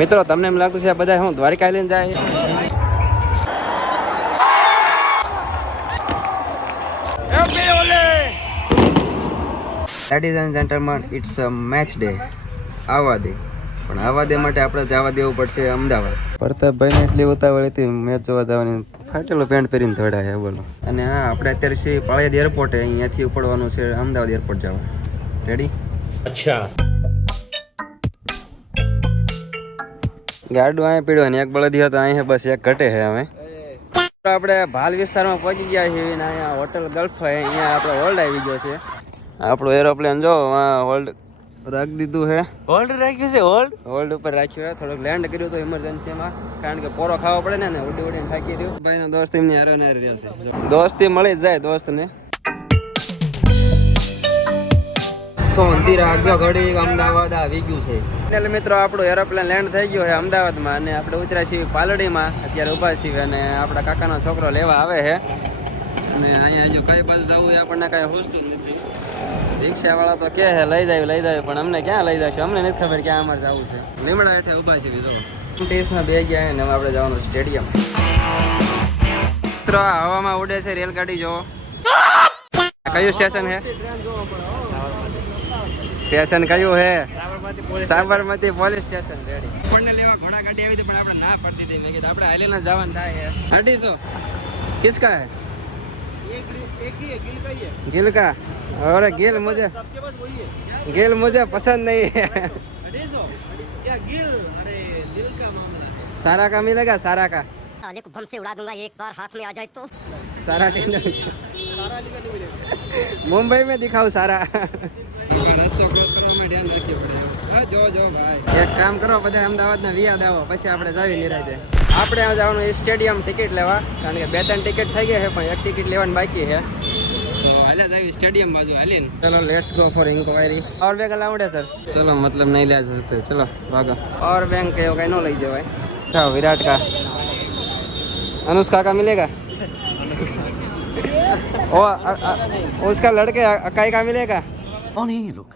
મિત્રો તમને એમ લાગતું છે બધા હું દ્વારકા લઈને જાય? Ladies and gentleman it's a match day આવા દે. પણ આવા દે માટે આપણે જવા દેવું પડશે અમદાવાદ. પ્રતાપભાઈને એટલી ઉતાવળ હતી મેચ જોવા જવાની. ફાટેલો પેન્ટ પહેરીને ધોડાય બોલો. અને હા આપણે અત્યારે છે પાળિયાદ એરપોર્ટે અહીંયાથી ઉપડવાનું છે અમદાવાદ એરપોર્ટ જવા. રેડી અચ્છા. ગાડું અહીં પીડ્યું એક બળદી હતો અહીંયા બસ એક ઘટે છે અમે આપણે ભાલ વિસ્તારમાં પહોંચી ગયા છીએ ને અહીંયા હોટલ ગલ્ફ છે અહીંયા આપણો હોલ્ડ આવી ગયો છે. આપણો એરોપ્લેન જો હોલ્ડ રાખ દીધું છે હોલ્ડ રાખ્યું છે હોલ્ડ? હોલ્ડ ઉપર રાખ્યું છે થોડોક લેન્ડ કર્યું હતું ઇમરજન્સીમાં કારણ કે પોરો ખાવો પડે ને ઉડી ઉડીને થાકી રહ્યું. ભાઈનો દોસ્તી એમની હારો રહ્યા છે. દોસ્તી મળી જ જાય દોસ્તને. સોંધી રાખજો ઘડી અમદાવાદ આવી ગયું છે. એટલે મિત્રો, આપણો એરોપ્લેન લેન્ડ થઈ ગયો છે અમદાવાદમાં અને આપણે ઉતર્યા છીએ પાલડીમાં. અત્યારે ઊભા છીએ અને આપણા કાકાનો છોકરો લેવા આવે છે. અને અહીંયા હજુ કઈ બાજુ જવું એ આપણને કાંઈ હોસતું નથી. રિક્ષાવાળા તો કહે છે, લઈ જાય લઈ જાય પણ અમને ક્યાં લઈ જશે? અમને નથી ખબર ક્યાં અમારે જવું છે. લીમડા હેઠે ઊભા છીએ જો ટેસ્ટમાં બે ગયા ને આપણે જવાનું સ્ટેડિયમ. મિત્રો હવામાં ઉડે છે રેલગાડી જો કયું સ્ટેશન છે? સ્ટેશન કયું હે સાબરમતી પોલીસ સ્ટેશન રેડી આપણને લેવા ઘોડા ગાડી આવી હતી પણ આપણે ના પડતી હતી મેં કીધું આપણે હાલીને જ જવાનું થાય છે અઢીસો કિસકા હે गिल का और गिल मुझे गिल मुझे पसंद नहीं है सारा का मिलेगा सारा का साले को बम से उड़ा दूंगा एक बार हाथ में आ जाए तो सारा टेंडर मुंबई में दिखाओ सारा રસ્તો ક્રોસ કરવામાં ધ્યાન રાખવું પડે હા જો જો ભાઈ એક કામ કરો બધા અમદાવાદના વિયાદ આવો પછી આપણે જાવી નિરાજે આપણે આ જવાનું એ સ્ટેડિયમ ટિકિટ લેવા કારણ કે બે ત્રણ ટિકિટ થઈ ગઈ છે પણ એક ટિકિટ લેવાની બાકી છે તો હાલે જાવી સ્ટેડિયમ બાજુ હાલીને ચલો let's go for inquiry power bank લાવડે sir ચલો મતલબ નહીં લે सकते ચલો ભાગો પાવર બેંક એવું કઈ ન લઈ જવાય હા વિરાટ કા अनुष्का का मिलेगा ओ अ- अ- उसका लड़के अकाई का मिलेगा कौन है ये लोग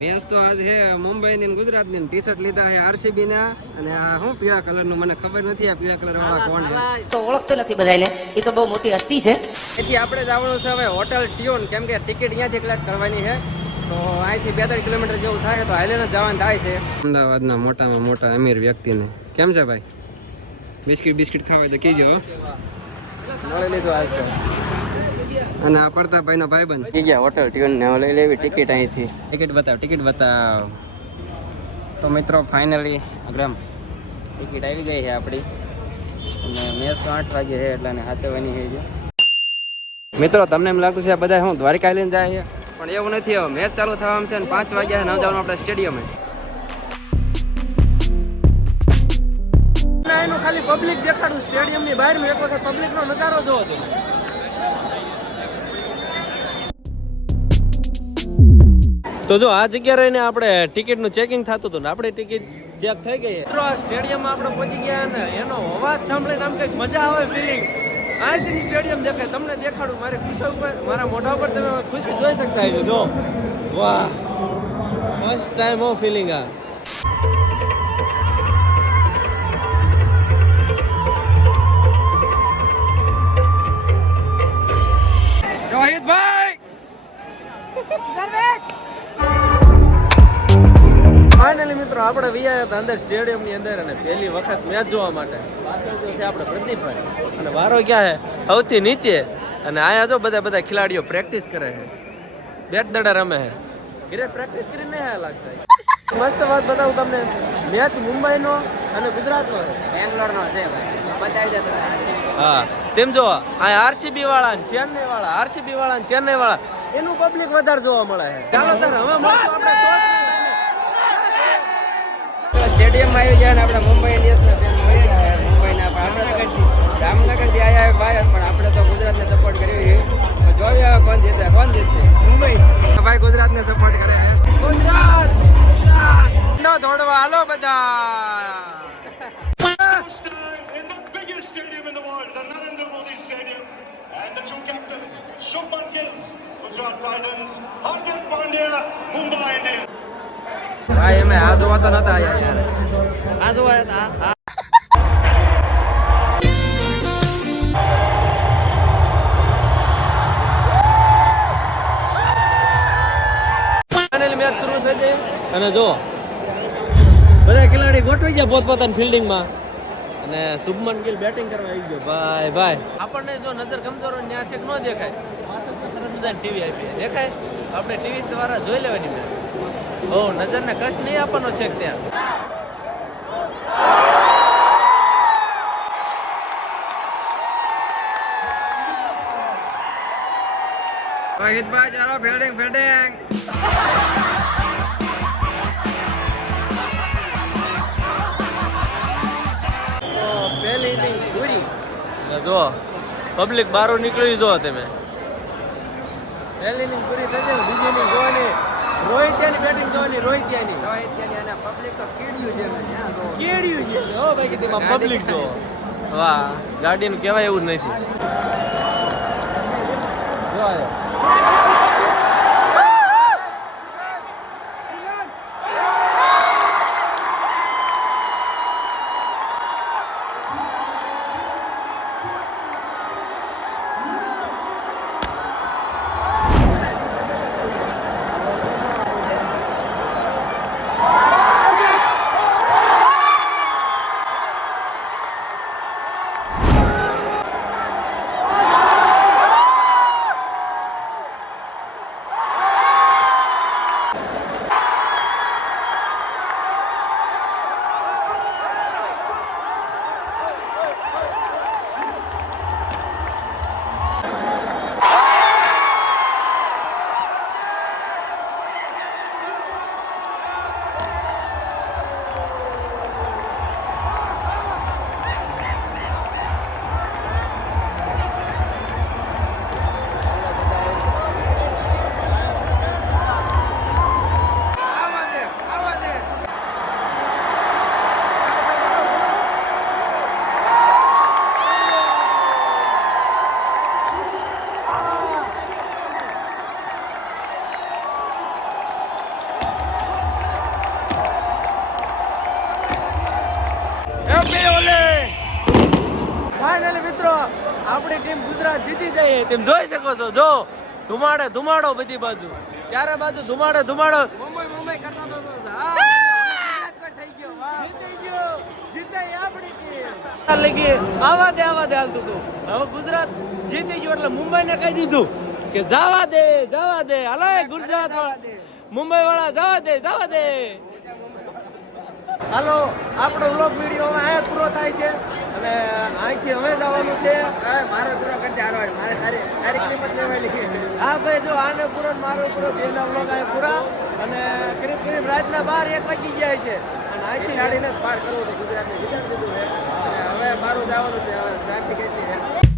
મેચ તો આજ હે મુંબઈ ની ગુજરાતની ટી શર્ટ લીધા હે આરસીબી ના. અને આ હું પીળા કલરનું મને ખબર નથી આ પીળા કલર વાળા કોણ છે તો ઓળખતો નથી બધાને એ તો બહુ મોટી હસ્તી છે. એથી આપણે જવાનું છે હવે હોટલ ટ્યુન કેમ કે ટિકિટ અહીંયાથી કલેક્ટ કરવાની છે તો અહીંથી બે ત્રણ કિલોમીટર જેવું થાય તો હાલે જ જવાનું થાય છે. અમદાવાદના મોટામાં મોટા અમીર વ્યક્તિને. કેમ છે ભાઈ? બિસ્કિટ બિસ્કિટ ખાવા તો કીજો હો. મળી લીધું આજ તો. અને આ પ્રતાપભાઈનો ભાઈબંધ. કી ગયા હોટલ ટ્યુન ને લઈ લેવી ટિકિટ અહીંથી. ટિકિટ બતાવ ટિકિટ બતાવ. તો મિત્રો ફાઇનલી ગ્રામ ટિકિટ આવી ગઈ છે આપણી. અને મેચ તો આઠ વાગે છે એટલે આને હાથવાની થઈ ગયો મિત્રો તમને એમ લાગતું છે આ બધા હું દ્વારકા લઈને જાય છે? પણ એવું નથી હવે મેચ ચાલુ થવામાં છે ને પાંચ વાગ્યા ન જવાનું આપણે સ્ટેડિયમે. ખાલી પબ્લિક દેખાડું. સ્ટેડિયમની બહાર એક વખત પબ્લિક નો નજારો જોવો તમે. તો જો, આ જગ્યા રહીને આપણે ટિકિટનું ચેકિંગ થતું હતું ને, આપણે ટિકિટ ચેક થઈ ગઈ. મિત્રો, આ સ્ટેડિયમમાં આપણે પહોંચી ગયા ને એનો અવાજ સાંભળીને આમ કંઈક મજા આવે ફિલિંગ આજની સ્ટેડિયમ દેખાય. તમને દેખાડું, મારી ખુશી ઉપર, મારા મોઢા ઉપર તમે ખુશી જોઈ શકતા છો જો, વાહ ફર્સ્ટ ટાઈમ હો ફિલિંગ આ. ફાઇનલી આપણે વિયા હતા અંદર સ્ટેડિયમની અંદર અને પહેલી વખત મેચ જોવા માટે. છે આપણે પ્રદીપભાઈ. અને વારો ક્યાં છે સૌથી નીચે. અને આયા જો બધા બધા ખેલાડીઓ પ્રેક્ટિસ કરે છે બેટ દડા રમે છે ઘરે પ્રેક્ટિસ કરીને લાગતા મસ્ત વાત બતાવું તમને. મેચ મુંબઈનો અને ગુજરાતનો. બેંગ્લોરનો છે બતાવી હા. તેમ જો, આ આરસીબી વાળા ચેન્નઈ વાળા આરસીબી વાળા ચેન્નઈ વાળા, એનું પબ્લિક વધારે જોવા મળે છે ચાલો તાર હવે મળશું આપણે. સ્ટેડિયમમાં આવી જાય ને આપણે મુંબઈ ઇન્ડિયન્સના ફેન મળી ગયા મુંબઈના પણ આપણે જામનગરથી આવ્યા ભાઈ પણ આપણે તો ગુજરાતને સપોર્ટ કરી જોઈએ હવે કોણ જીતે કોણ જીતશે મુંબઈ ભાઈ ગુજરાતને સપોર્ટ કરે છે ગુજરાત નો દોડવા હાલો બધા stadium in the world, the Narendra Modi Shubman Gills, Gujarat Titans, Hardik Pandya, Mumbai Indians. ભાઈ અમે આ જોવા તો નતા આયા યાર. આ જોવા હતા મેચ શરૂ થઈ ગઈ. અને જો બધા ખેલાડી ગોઠવાઈ ગયા પોતપોતાની ફિલ્ડિંગમાં અને શુભમન ગિલ બેટિંગ કરવા આવી ગયો. ભાઈ ભાઈ. આપણને જો નજર કમજોર હોય ત્યાં છેક ન દેખાય. ટીવી આપી દેખાય? આપણે ટીવી દ્વારા જોઈ લેવાની મેચ ઓ નજરને કષ્ટ નહીં આપવાનો છે ત્યાં. રોહિતભાઈ ચાલો ફિલ્ડિંગ ફિલ્ડિંગ. પહેલી ઇનિંગ પૂરી. જો પબ્લિક બારો નીકળી જો તમે. પહેલી ઇનિંગ પૂરી થઈ જાય બીજી ઇનિંગ જોવાની. રોહિત ત્યાંની બેટિંગ જોવાની રોહિત ત્યાંની રોહિત ત્યાંની અને પબ્લિક તો કેડ્યું છે. કેડ્યું છે હો ભાઈ કીધી માં પબ્લિક જો. વાહ ગાડીનું કહેવાય એવું જ નથી. જો આપણી ટીમ ગુજરાત જીતી જાય તેમ જોઈ શકો છો. જો ધુમાડે ધુમાડો બધી બાજુ. ચારે બાજુ ધુમાડે ધુમાડો. મુંબઈ મુંબઈ કરતા તો થઈ ગયો જીતી ગયો. જીતાઈ આપણી ટીમ લગી આવા દે આવા દે હાલતું હતું હવે ગુજરાત જીતી ગયું એટલે મુંબઈને કહી દીધું કે જવા દે જવા દે. હાલો ગુજરાત મુંબઈ વાળા જવા દે. જવા દે હાલો આપણો વ્લોગ વીડિયો અહીંયા પૂરો થાય છે. અને અહીંથી હવે જવાનું છે. મારો પૂરો કરી દે હારો મારે સારી સારી કિંમત લેવાયેલી હા ભાઈ જો આને પૂરો મારો પૂરો બેના વ્લોગ આવે પૂરા. અને કરીબ કરીબ રાતના બાર એક વાગી ગયા છે. અને અહીંથી ગાડીને જ પાર કરવું ગુજરાતને. જીતાડી દીધું છે. અને હવે મારું જવાનું છે હવે